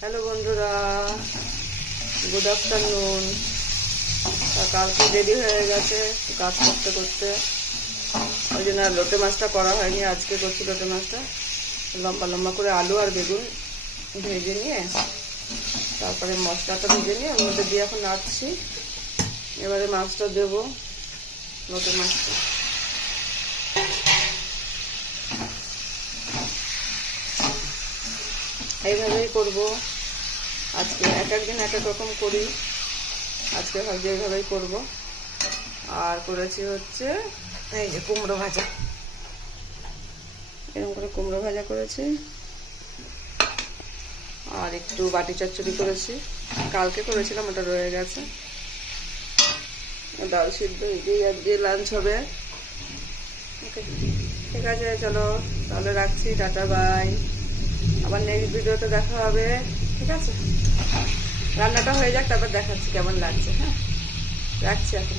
Hello বন্ধুরা, good afternoon. কালকে দেরি হয়ে গেছে কাজ করতে করতে, ওই জন্য আর লোটে মাছটা করা হয়নি। আজকে করছি লোটে মাছটা। লম্বা লম্বা করে আলু আর বেগুন ভেজে নিয়ে তারপরে মশলাটা ভেজে নিয়ে ওর মধ্যে দিয়ে এখন নাড়ছি। এবারে মাছটা দেবো, লোটে মাছটা। এইভাবেই করবো আজকে। এক একদিন এক এক রকম করি, আজকে ভাবছি এইভাবেই করবো। আর করেছি হচ্ছে এই যে কুমড়ো ভাজা, এরকম করে কুমড়ো ভাজা করেছি। আর একটু বাটি চচ্চড়ি করেছি, কালকে করেছিলাম, ওটা রয়ে গেছে। ডাল সিদ্ধ, এই আজকে লাঞ্চ হবে। ওকে, ঠিক আছে, চলো তাহলে রাখছি, টাটা বাই। আবার নেক্সট ভিডিওতে দেখা হবে, ঠিক আছে? রান্নাটা হয়ে যাক, তারপর দেখাচ্ছি কেমন লাগছে। হ্যাঁ, রাখছি এখন।